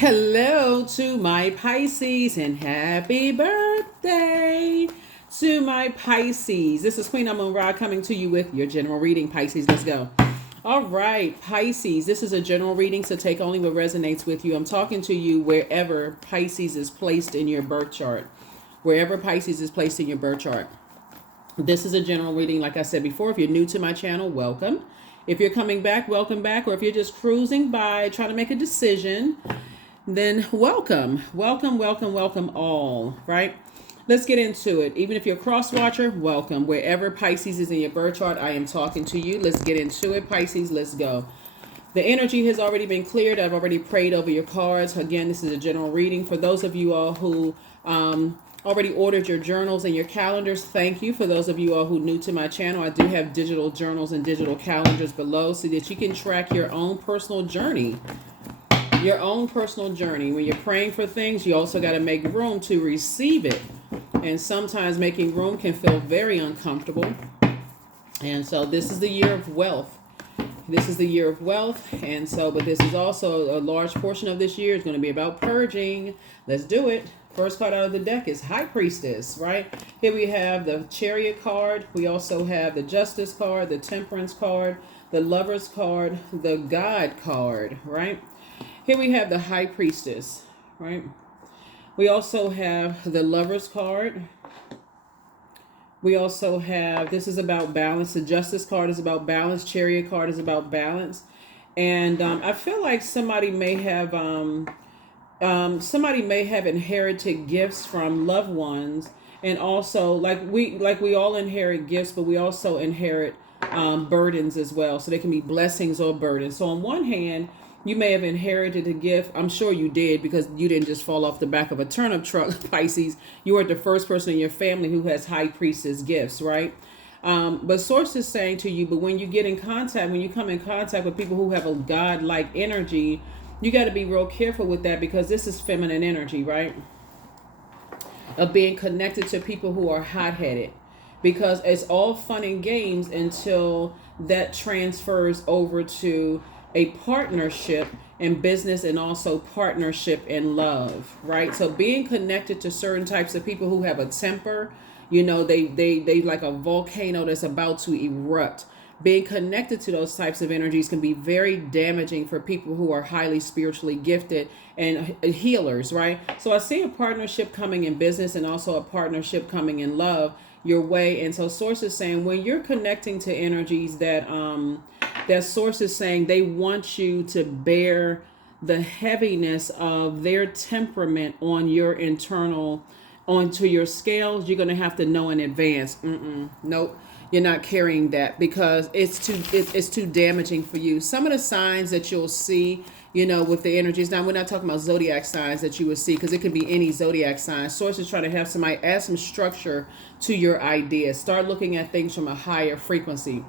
Hello to my Pisces and happy birthday to my Pisces. This is Queen Amun Ra coming to you with your general reading, Pisces. Let's go. All right, Pisces, this is a general reading, so take only what resonates with you. I'm talking to you wherever Pisces is placed in your birth chart. Wherever Pisces is placed in your birth chart. This is a general reading, like I said before. If you're new to my channel, welcome. If you're coming back, welcome back. Or if you're just cruising by trying to make a decision, then welcome all, right? Let's get into it. Even if you're a cross watcher, welcome. Wherever Pisces is in your birth chart, I am talking to you. Let's get into it, Pisces. Let's go. The energy has already been cleared. I've already prayed over your cards. Again, this is a general reading. For those of you all who already ordered your journals and your calendars, thank you. For those of you all who are new to my channel, I do have digital journals and digital calendars below so that you can track your own personal journey. Your own personal journey. When you're praying for things, you also got to make room to receive it. And sometimes making room can feel very uncomfortable. And so this is the year of wealth. This is the year of wealth. And so, but this is also a large portion of this year is going to be about purging. Let's do it. First card out of the deck is High Priestess, right? Here we have the Chariot card. We also have the Justice card, the Temperance card, the Lovers card, the God card, right? Here we have the High Priestess, right? We also have the Lovers card. We also have, this is about balance. The Justice card is about balance. Chariot card is about balance. And I feel like somebody may have inherited gifts from loved ones. And also, like we all inherit gifts, but we also inherit burdens as well. So they can be blessings or burdens. So on one hand, you may have inherited a gift. I'm sure you did, because you didn't just fall off the back of a turnip truck, Pisces. You weren't the first person in your family who has High Priestess gifts, right? But Source is saying to you, but when you get in contact, when you come in contact with people who have a God-like energy, you got to be real careful with that, because this is feminine energy, right? Of being connected to people who are hot-headed. Because it's all fun and games until that transfers over to a partnership in business and also partnership in love, right? So being connected to certain types of people who have a temper, you know, they like a volcano that's about to erupt. Being connected to those types of energies can be very damaging for people who are highly spiritually gifted and healers, right? So I see a partnership coming in business and also a partnership coming in love your way. And so Source is saying when you're connecting to energies that Source is saying they want you to bear the heaviness of their temperament on your internal, onto your scales, you're going to have to know in advance. Nope. You're not carrying that, because it's too damaging for you. Some of the signs that you'll see, you know, with the energies. Now, we're not talking about zodiac signs that you would see, because it could be any zodiac sign. Source is trying to have somebody add some structure to your ideas. Start looking at things from a higher frequency.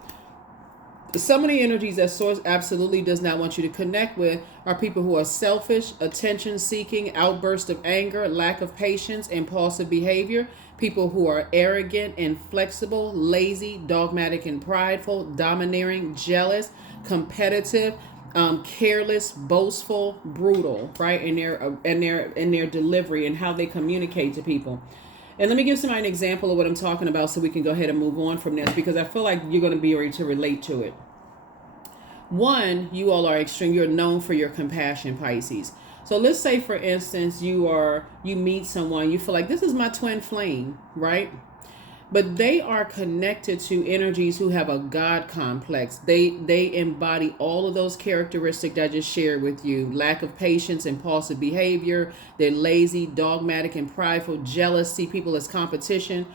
Some of the energies that Source absolutely does not want you to connect with are people who are selfish, attention-seeking, outburst of anger, lack of patience, impulsive behavior, people who are arrogant, inflexible, lazy, dogmatic and prideful, domineering, jealous, competitive, careless, boastful, brutal, right? In their delivery and how they communicate to people. And let me give somebody an example of what I'm talking about so we can go ahead and move on from this, because I feel like you're going to be able to relate to it. One, you all are extreme. You're known for your compassion, Pisces. So let's say, for instance, you meet someone, you feel like this is my twin flame, right? But they are connected to energies who have a God complex. They embody all of those characteristics I just shared with you. Lack of patience, impulsive behavior. They're lazy, dogmatic, and prideful, jealous, see people as competition.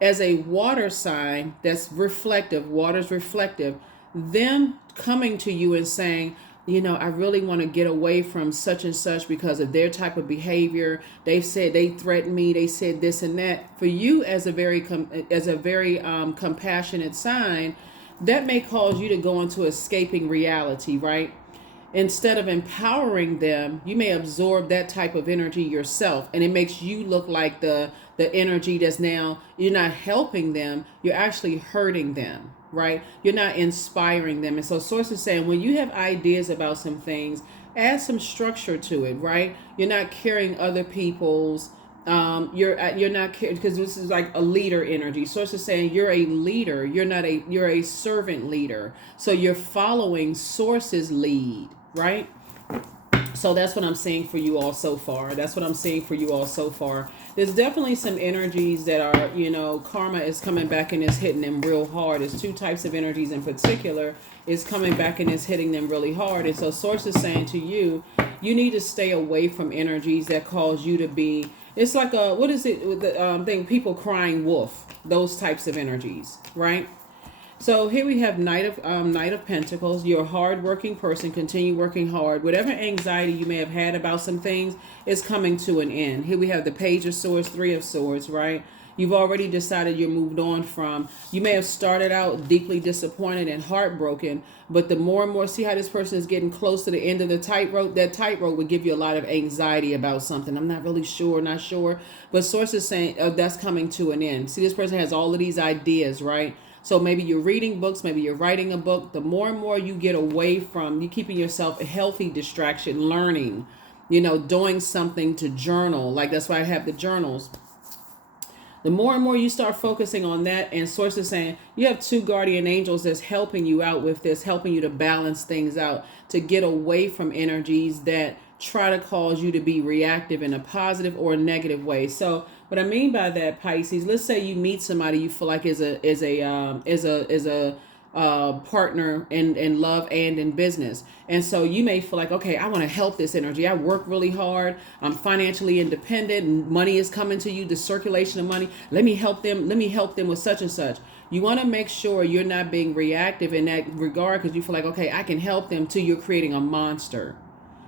As a water sign that's reflective, water's reflective, them coming to you and saying, you know, I really want to get away from such and such because of their type of behavior. They've said, they threatened me. They said this and that. For you, as a very compassionate sign, that may cause you to go into escaping reality, right? Instead of empowering them, you may absorb that type of energy yourself, and it makes you look like the energy that's now, you're not helping them, you're actually hurting them, right? You're not inspiring them. And so Source is saying, when you have ideas about some things, add some structure to it, right? You're not carrying other people's you're not because this is like a leader energy. Source is saying you're a leader, you're a servant leader, so you're following source's lead, right? So that's what I'm seeing for you all so far. That's what I'm seeing for you all so far. There's definitely some energies that are, karma is coming back and is hitting them real hard. There's two types of energies in particular. Is coming back and is hitting them really hard. And so source is saying to you, you need to stay away from energies that cause you to be, it's like a, what is it, the thing, people crying wolf, those types of energies, right? So here we have Knight of Pentacles. You're a hard-working person. Continue working hard. Whatever anxiety you may have had about some things is coming to an end. Here we have the Page of Swords, Three of Swords, right? You've already decided you're moved on from. You may have started out deeply disappointed and heartbroken, but the more and more, see how this person is getting close to the end of the tightrope? That tightrope would give you a lot of anxiety about something. I'm not really sure, not sure. But source is saying that's coming to an end. See, this person has all of these ideas, right? So maybe you're reading books, maybe you're writing a book. The more and more you get away from, you keeping yourself a healthy distraction, learning, doing something to journal. Like that's why I have the journals. The more and more you start focusing on that, and source is saying you have two guardian angels that's helping you out with this, helping you to balance things out, to get away from energies that try to cause you to be reactive in a positive or a negative way. So what I mean by that, Pisces, let's say you meet somebody you feel like is a partner in love and in business. And so you may feel like, okay, I want to help this energy. I work really hard. I'm financially independent and money is coming to you, the circulation of money. Let me help them. Let me help them with such and such. You want to make sure you're not being reactive in that regard because you feel like, okay, I can help them till you're creating a monster.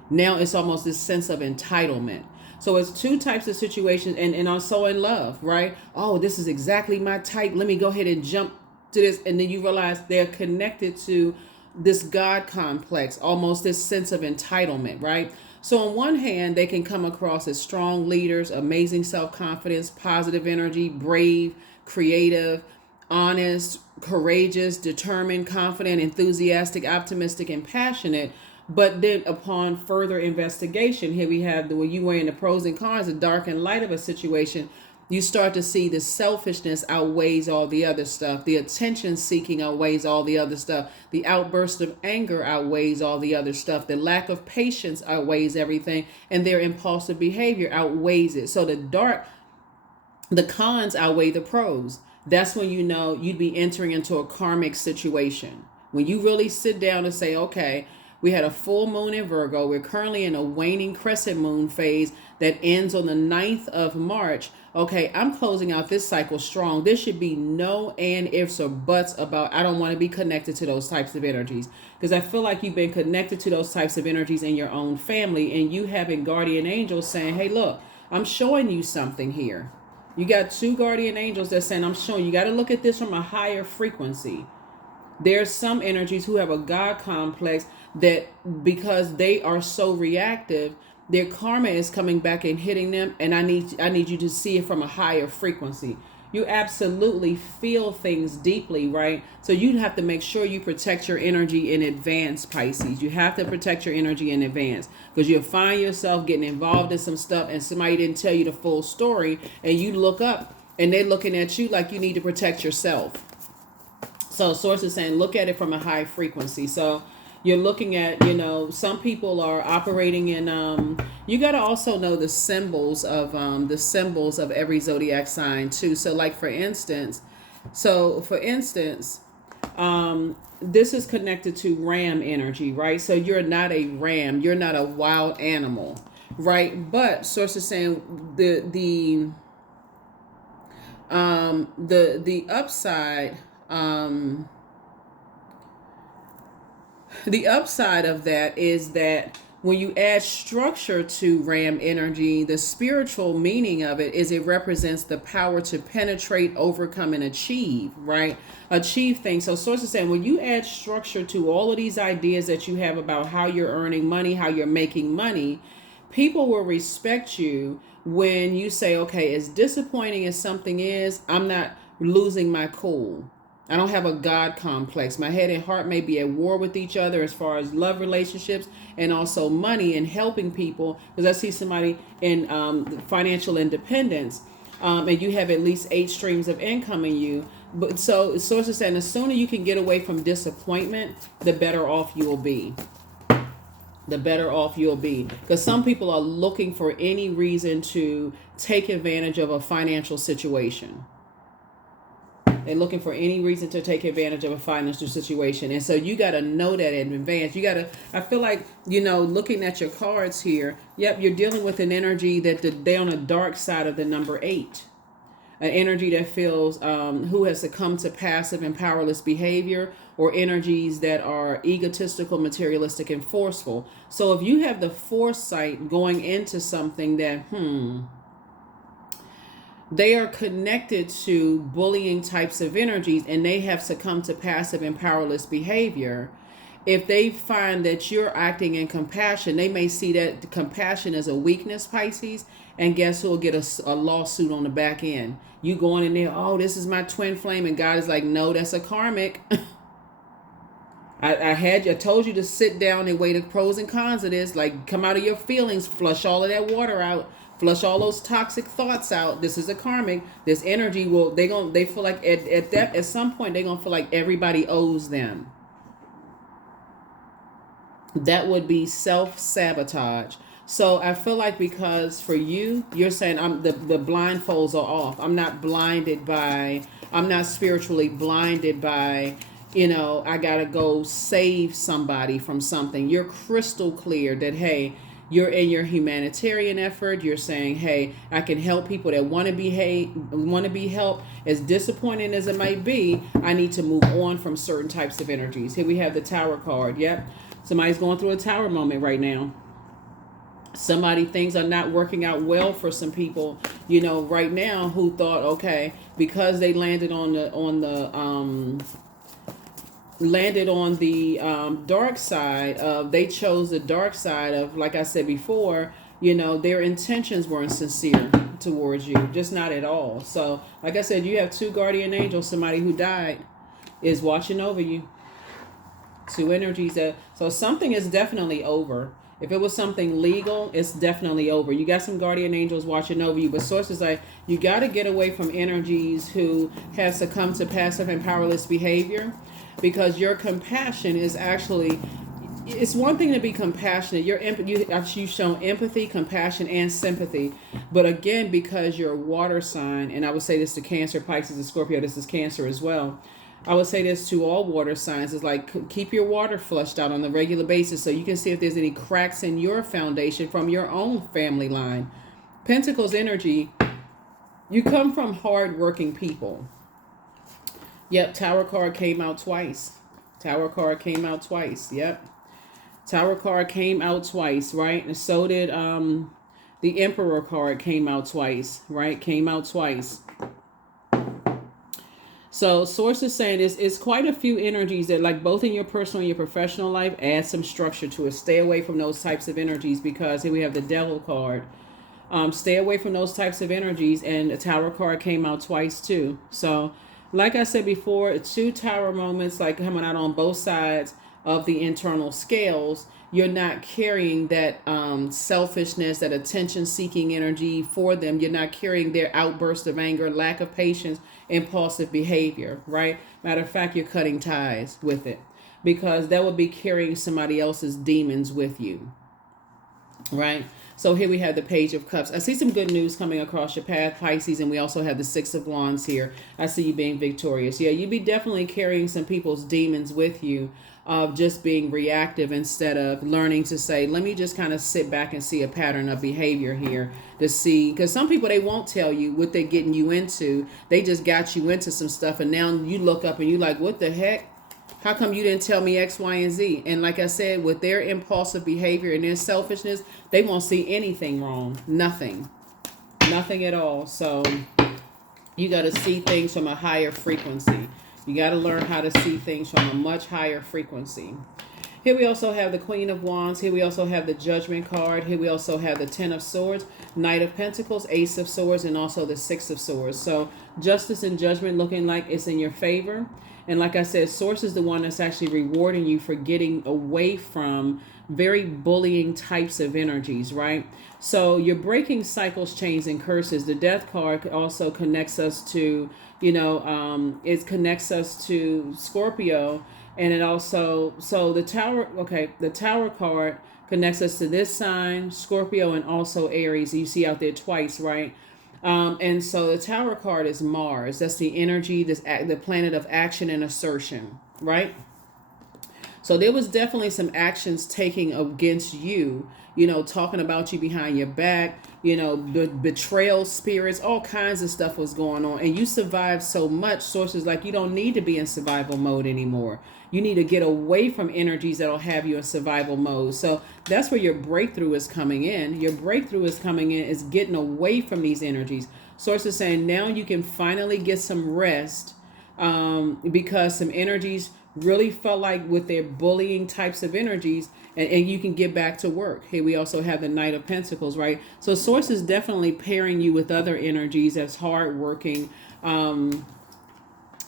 Now it's almost this sense of entitlement. So it's two types of situations, and I'm so in love, right? Oh, this is exactly my type. Let me go ahead and jump to this. And then you realize they're connected to this God complex, almost this sense of entitlement, right? So on one hand, they can come across as strong leaders, amazing self-confidence, positive energy, brave, creative, honest, courageous, determined, confident, enthusiastic, optimistic, and passionate. But then upon further investigation, here we have when you weigh in the pros and cons, the dark and light of a situation, you start to see the selfishness outweighs all the other stuff. The attention seeking outweighs all the other stuff. The outburst of anger outweighs all the other stuff. The lack of patience outweighs everything. And their impulsive behavior outweighs it. So the cons outweigh the pros. That's when you know you'd be entering into a karmic situation. When you really sit down and say, okay, we had a full moon in Virgo. We're currently in a waning crescent moon phase that ends on the 9th of March. Okay, I'm closing out this cycle strong. There should be no and ifs or buts about I don't want to be connected to those types of energies. Because I feel like you've been connected to those types of energies in your own family, and you having guardian angels saying, hey, look, I'm showing you something here. You got two guardian angels that saying, I'm showing you got to look at this from a higher frequency. There's some energies who have a God complex that because they are so reactive, their karma is coming back and hitting them. And I need you to see it from a higher frequency. You absolutely feel things deeply, right? So you have to make sure you protect your energy in advance, Pisces. You have to protect your energy in advance because you'll find yourself getting involved in some stuff and somebody didn't tell you the full story. And you look up and they're looking at you like you need to protect yourself. So source is saying, look at it from a high frequency. So you're looking at, some people are operating in, you got to also know the symbols of every zodiac sign too. So like, for instance, this is connected to ram energy, right? So you're not a ram, you're not a wild animal, right? But source is saying the upside, the upside of that is that when you add structure to ram energy, the spiritual meaning of it is it represents the power to penetrate, overcome, and achieve, right? Achieve things. So source is saying when you add structure to all of these ideas that you have about how you're earning money, how you're making money, people will respect you when you say, okay, as disappointing as something is, I'm not losing my cool. I don't have a God complex. My head and heart may be at war with each other as far as love relationships and also money and helping people. Because I see somebody in financial independence, and you have at least 8 streams of income in you. But so sources saying the sooner you can get away from disappointment, the better off you will be. The better off you'll be. Because some people are looking for any reason to take advantage of a financial situation. They're looking for any reason to take advantage of a financial situation. And so you got to know that in advance. You got to, I feel like, looking at your cards here, yep, you're dealing with an energy that they're on the dark side of the number 8. An energy that feels who has succumbed to passive and powerless behavior, or energies that are egotistical, materialistic, and forceful. So if you have the foresight going into something that, they are connected to bullying types of energies and they have succumbed to passive and powerless behavior. If they find that you're acting in compassion, they may see that compassion as a weakness, Pisces, and guess who will get a lawsuit on the back end? You going in there, oh, this is my twin flame, and God is like, no, that's a karmic. I told you to sit down and weigh the pros and cons of this. Like, come out of your feelings, flush all of that water out. Flush all those toxic thoughts out. This is a karmic. This energy they feel like at some point they're gonna feel like everybody owes them. That would be self-sabotage. So I feel like because for you, you're saying the blindfolds are off. I'm not spiritually blinded by, I gotta go save somebody from something. You're crystal clear that, hey, you're in your humanitarian effort. You're saying, hey, I can help people that want to be helped. As disappointing as it might be, I need to move on from certain types of energies. Here we have the Tower card. Yep. Somebody's going through a Tower moment right now. Things are not working out well for some people, right now, who thought, okay, because they landed on the dark side of, they chose the dark side of, like I said before, their intentions weren't sincere towards you, just not at all. So like I said, you have 2 guardian angels. Somebody who died is watching over you. 2 energies so something is definitely over. If it was something legal, it's definitely over. You got some guardian angels watching over you, but sources like, you got to get away from energies who have succumbed to passive and powerless behavior. Because your compassion is actually, it's one thing to be compassionate. You've shown empathy, compassion, and sympathy. But again, because you're a water sign, and I would say this to Cancer, Pisces, and Scorpio, this is Cancer as well. I would say this to all water signs. It's like, keep your water flushed out on a regular basis so you can see if there's any cracks in your foundation from your own family line. Pentacles energy, you come from hard-working people. Yep, Tower card came out twice. Tower card came out twice. Yep. Tower card came out twice, right? And so did the Emperor card came out twice, right? Came out twice. So sources saying it's quite a few energies that, like, both in your personal and your professional life, add some structure to it. Stay away from those types of energies, because here we have the Devil card. Stay away from those types of energies, and the Tower card came out twice too. So like I said before, 2 Tower moments, like, coming out on both sides of the internal scales. You're not carrying that selfishness, that attention-seeking energy for them. You're not carrying their outburst of anger, lack of patience, impulsive behavior, right? Matter of fact, you're cutting ties with it, because that would be carrying somebody else's demons with you, right? So here we have the Page of Cups. I see some good news coming across your path, Pisces, and we also have the 6 of Wands here. I see you being victorious. Yeah, you'd be definitely carrying some people's demons with you, of just being reactive instead of learning to say, let me just kind of sit back and see a pattern of behavior here to see. Because some people, they won't tell you what they're getting you into. They just got you into some stuff, and now you look up and you're like, what the heck? How come you didn't tell me X, Y, and Z? And like I said, with their impulsive behavior and their selfishness, they won't see anything wrong. Nothing at all. So you got to see things from a higher frequency. You got to learn how to see things from a much higher frequency. Here we also have the Queen of Wands. Here we also have the Judgment card. Here we also have the Ten of Swords, Knight of Pentacles, Ace of Swords, and also the Six of Swords. So justice and judgment looking like it's in your favor. And like I said, Source is the one that's actually rewarding you for getting away from very bullying types of energies, right? So you're breaking cycles, chains, and curses. The Death card also connects us to, it connects us to Scorpio. And it also, so the Tower, okay, the Tower card connects us to this sign, Scorpio, and also Aries. You see out there twice, right? And so the Tower card is Mars. That's the energy, the planet of action and assertion, right? So there was definitely some actions taken against you, talking about you behind your back, betrayal spirits, all kinds of stuff was going on. And you survived so much. Sources like you don't need to be in survival mode anymore. You need to get away from energies that'll have you in survival mode. So that's where your breakthrough is coming in. Your breakthrough is coming in is getting away from these energies. Sources saying now you can finally get some rest because some energies really felt like with their bullying types of energies, and you can get back to work. Here we also have the Knight of Pentacles, right? So Source is definitely pairing you with other energies that's hardworking.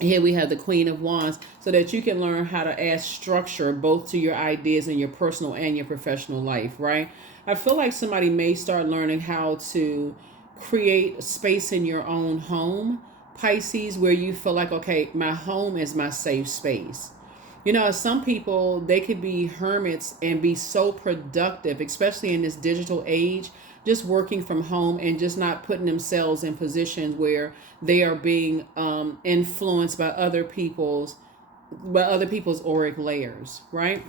Here we have the Queen of Wands, so that you can learn how to add structure both to your ideas in your personal and your professional life, right? I feel like somebody may start learning how to create space in your own home, Pisces, where you feel like, okay, my home is my safe space. Some people, they could be hermits and be so productive, especially in this digital age, just working from home and just not putting themselves in positions where they are being influenced by other people's auric layers, right?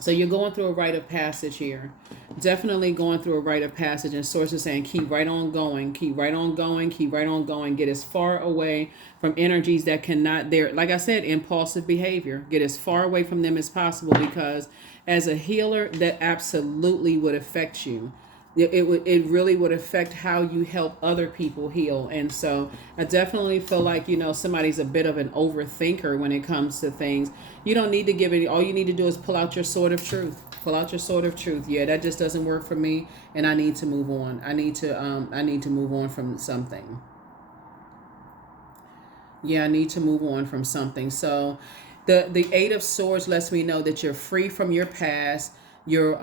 So you're going through a rite of passage here. Definitely going through a rite of passage, and Sources saying keep right on going, keep right on going, keep right on going. Get as far away from energies that cannot, like I said, impulsive behavior. Get as far away from them as possible, because as a healer, that absolutely would affect you. It really would affect how you help other people heal. And so I definitely feel like, somebody's a bit of an overthinker when it comes to things. You don't need to give it. All you need to do is pull out your sword of truth. Pull out your sword of truth. Yeah, that just doesn't work for me, and I need to move on. I need to move on from something. Yeah, I need to move on from something. So the Eight of Swords lets me know that you're free from your past. You're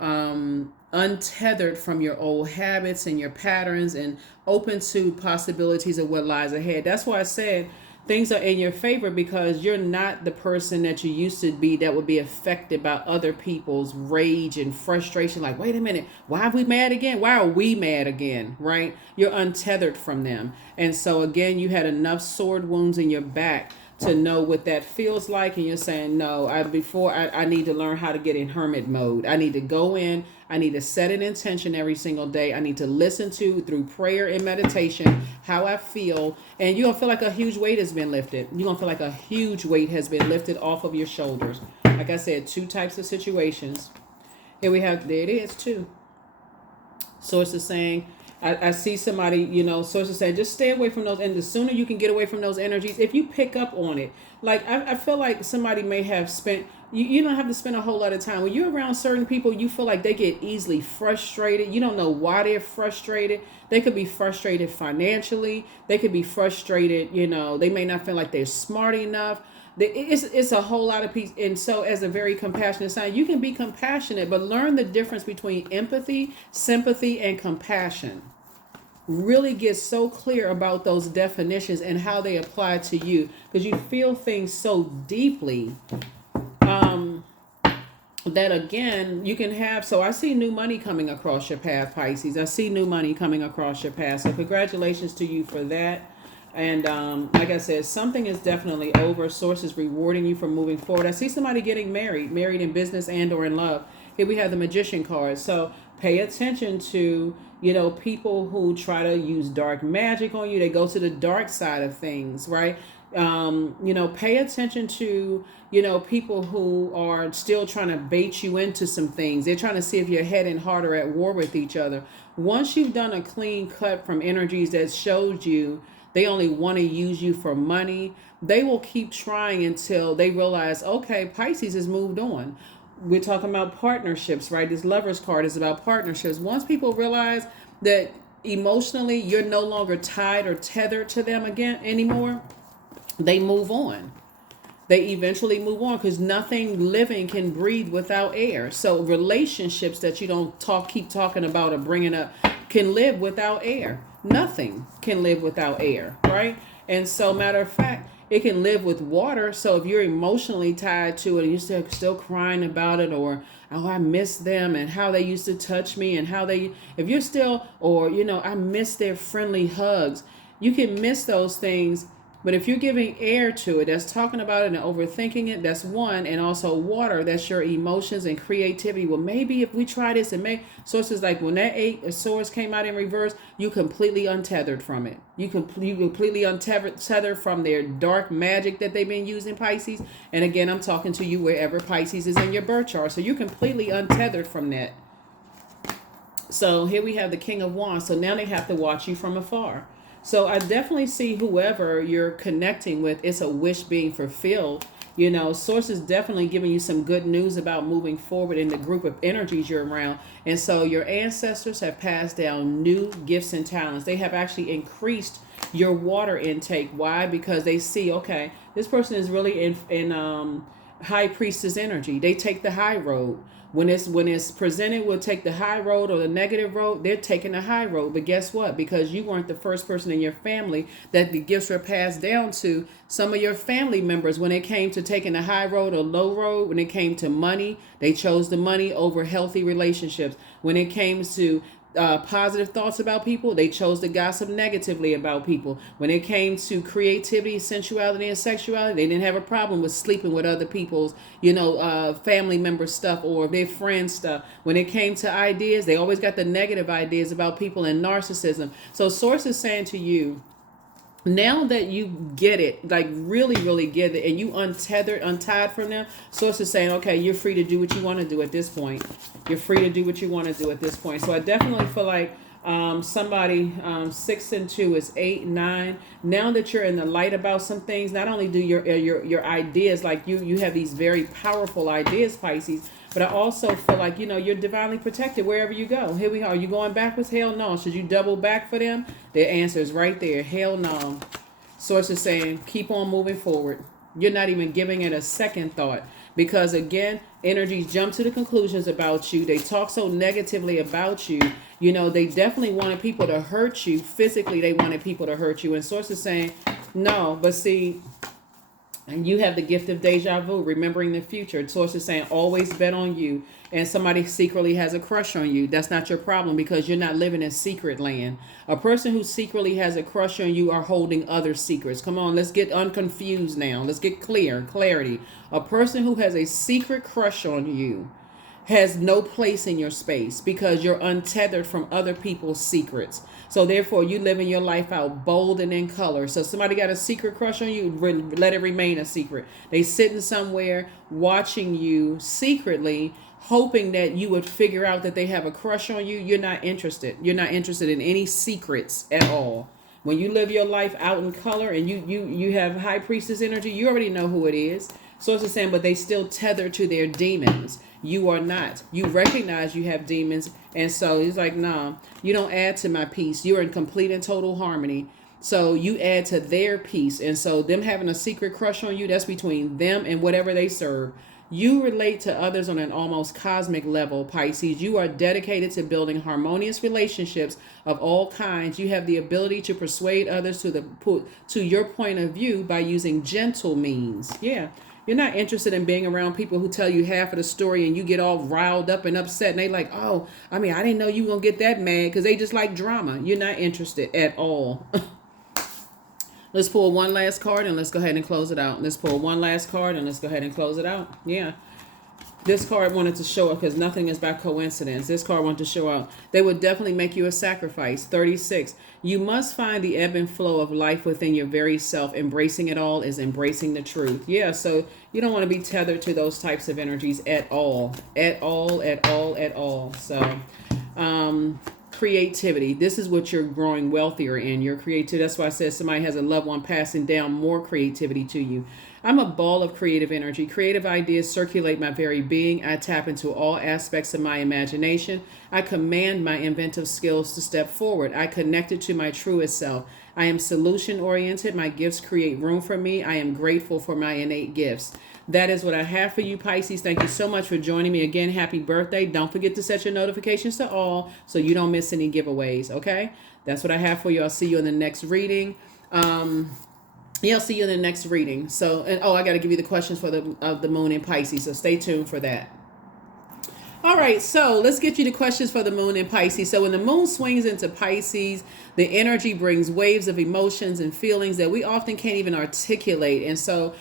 untethered from your old habits and your patterns, and open to possibilities of what lies ahead. That's why I said things are in your favor, because you're not the person that you used to be that would be affected by other people's rage and frustration. Like, wait a minute, why are we mad again? Why are we mad again? Right? You're untethered from them. And so again, you had enough sword wounds in your back to know what that feels like, and you're saying, no, I need to learn how to get in hermit mode. I need to go in, I need to set an intention every single day. I need to listen to, through prayer and meditation, how I feel, and you're gonna feel like a huge weight has been lifted. You're gonna feel like a huge weight has been lifted off of your shoulders. Like I said, two types of situations. Here we have, there it is, two. Source is saying, I see somebody, Sources say, just stay away from those. And the sooner you can get away from those energies, if you pick up on it, like I feel like somebody may have spent, you don't have to spend a whole lot of time. When you're around certain people, you feel like they get easily frustrated. You don't know why they're frustrated. They could be frustrated financially. They could be frustrated, they may not feel like they're smart enough. It's a whole lot of peace. And so as a very compassionate sign, you can be compassionate, but learn the difference between empathy, sympathy, and compassion. Really get so clear about those definitions and how they apply to you, because you feel things so deeply that again you can have. So I see new money coming across your path, Pisces. I see new money coming across your path. So congratulations to you for that. And like I said, something is definitely over. Source is rewarding you for moving forward. I see somebody getting married in business and or in love. Here we have the Magician card. So pay attention to, people who try to use dark magic on you. They go to the dark side of things, right? Pay attention to, people who are still trying to bait you into some things. They're trying to see if your head and heart are at war with each other. Once you've done a clean cut from energies that showed you they only want to use you for money, they will keep trying until they realize, okay, Pisces has moved on. we're talking about partnerships, right? This Lover's card is about partnerships. Once people realize that emotionally you're no longer tied or tethered to them again anymore, they move on. They eventually move on because nothing living can breathe without air. So relationships that you don't keep talking about or bringing up can live without air. Nothing can live without air, right? And so, matter of fact, it can live with water. So if you're emotionally tied to it and you're still crying about it, or oh, I miss them and how they used to touch me, and how they, if you're still, or I miss their friendly hugs, you can miss those things. But if you're giving air to it, that's talking about it and overthinking it, that's one. And also water, that's your emotions and creativity. Well, maybe if we try this and make sources, like when that 8 of Swords came out in reverse, you completely untethered from it. You completely untethered from their dark magic that they've been using, Pisces. And again, I'm talking to you wherever Pisces is in your birth chart. So you're completely untethered from that. So here we have the King of Wands. So now they have to watch you from afar. So I definitely see whoever you're connecting with, it's a wish being fulfilled. Source is definitely giving you some good news about moving forward in the group of energies you're around. And so your ancestors have passed down new gifts and talents. They have actually increased your water intake. Why? Because they see, okay, this person is really in high priestess energy. They take the high road. When it's presented, we'll take the high road or the negative road. They're taking the high road. But guess what? Because you weren't the first person in your family that the gifts were passed down to, some of your family members, when it came to taking the high road or low road, when it came to money, they chose the money over healthy relationships. When it came to positive thoughts about people, they chose to gossip negatively about people. When it came to creativity, sensuality, and sexuality, they didn't have a problem with sleeping with other people's, family member stuff or their friends stuff. When it came to ideas, they always got the negative ideas about people and narcissism. So Source is saying to you, now that you get it, like really, really get it, and you untied from them, Source is saying, okay, you're free to do what you want to do at this point. You're free to do what you want to do at this point. So I definitely feel like somebody 6 and 2 is 8, 9. Now that you're in the light about some things, not only do your ideas, like you have these very powerful ideas, Pisces, but I also feel like, you're divinely protected wherever you go. Here we are. Are you going backwards? Hell no. Should you double back for them? Their answer is right there. Hell no. Source is saying, keep on moving forward. You're not even giving it a second thought. Because again, energies jump to the conclusions about you. They talk so negatively about you. They definitely wanted people to hurt you. Physically, they wanted people to hurt you. And Source is saying, no. But see, and you have the gift of deja vu, remembering the future. Source is saying, always bet on you. And somebody secretly has a crush on you. That's not your problem because you're not living in secret land. A person who secretly has a crush on you are holding other secrets. Come on, let's get unconfused now. Let's get clarity. A person who has a secret crush on you has no place in your space because you're untethered from other people's secrets. So therefore, you living your life out bold and in color. So somebody got a secret crush on you, let it remain a secret. They sitting somewhere watching you secretly, hoping that you would figure out that they have a crush on you. You're not interested. You're not interested in any secrets at all. When you live your life out in color and you have high priestess energy, you already know who it is. So it's the same, but they still tether to their demons. You are not. You recognize you have demons. And so he's like, nah, you don't add to my peace. You're in complete and total harmony. So you add to their peace. And so them having a secret crush on you, that's between them and whatever they serve. You relate to others on an almost cosmic level, Pisces. You are dedicated to building harmonious relationships of all kinds. You have the ability to persuade others to your point of view by using gentle means. Yeah. You're not interested in being around people who tell you half of the story and you get all riled up and upset. And they like, oh, I didn't know you were going to get that mad because they just like drama. You're not interested at all. Let's pull one last card and let's go ahead and close it out. Let's pull one last card and let's go ahead and close it out. Yeah. This card wanted to show up because nothing is by coincidence. This card wanted to show out. They would definitely make you a sacrifice. 36. You must find the ebb and flow of life within your very self. Embracing it all is embracing the truth. Yeah, so you don't want to be tethered to those types of energies at all. At all, at all, at all. So, creativity. This is what you're growing wealthier in. Your creativity. That's why I said somebody has a loved one passing down more creativity to you. I'm a ball of creative energy. Creative ideas circulate my very being. I tap into all aspects of my imagination. I command my inventive skills to step forward. I connected to my truest self. I am solution oriented. My gifts create room for me. I am grateful for my innate gifts. That is what I have for you, Pisces. Thank you so much for joining me again. Happy birthday. Don't forget to set your notifications to all so you don't miss any giveaways, okay? That's what I have for you. I'll see you in the next reading. Yeah, I'll see you in the next reading. So, and I got to give you the questions for the moon in Pisces. So stay tuned for that. All right, so let's get you the questions for the moon in Pisces. So when the moon swings into Pisces, the energy brings waves of emotions and feelings that we often can't even articulate. And so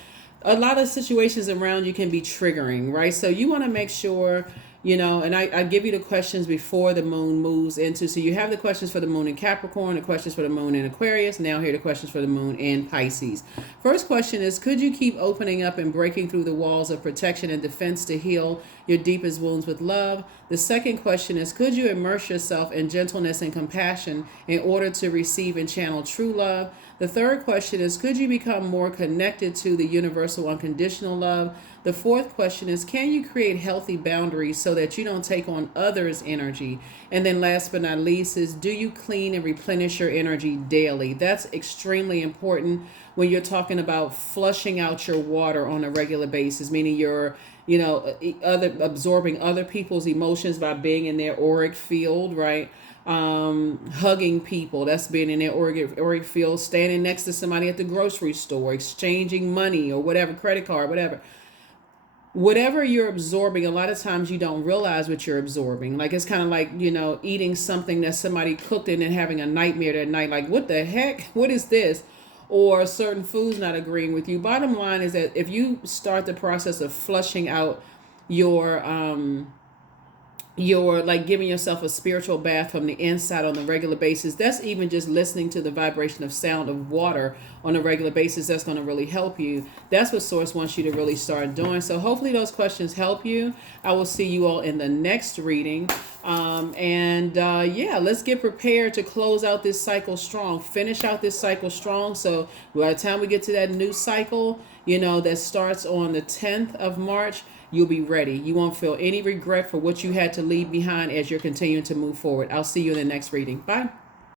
a lot of situations around you can be triggering, right? So you want to make sure, and I give you the questions before the moon moves into, so you have the questions for the moon in Capricorn, the questions for the moon in Aquarius. Now here are the questions for the moon in Pisces. First question is, could you keep opening up and breaking through the walls of protection and defense to heal your deepest wounds with love? The second question is, could you immerse yourself in gentleness and compassion in order to receive and channel true love? The third question is, could you become more connected to the universal unconditional love? The fourth question is, can you create healthy boundaries so that you don't take on others' energy? And then last but not least is, do you clean and replenish your energy daily? That's extremely important when you're talking about flushing out your water on a regular basis, meaning you're absorbing other people's emotions by being in their auric field, right? Hugging people, that's being in their auric field, standing next to somebody at the grocery store, exchanging money or whatever, credit card, whatever you're absorbing. A lot of times you don't realize what you're absorbing. Like, it's kind of like, eating something that somebody cooked and then having a nightmare that night. Like, what the heck? What is this? Or certain foods not agreeing with you. Bottom line is that if you start the process of flushing out you're like giving yourself a spiritual bath from the inside on a regular basis. That's even just listening to the vibration of sound of water on a regular basis. That's going to really help you. That's what Source wants you to really start doing. So hopefully those questions help you. I will see you all in the next reading. Let's get prepared to close out this cycle strong. Finish out this cycle strong. So by the time we get to that new cycle, that starts on the 10th of March, you'll be ready. You won't feel any regret for what you had to leave behind as you're continuing to move forward. I'll see you in the next reading. Bye.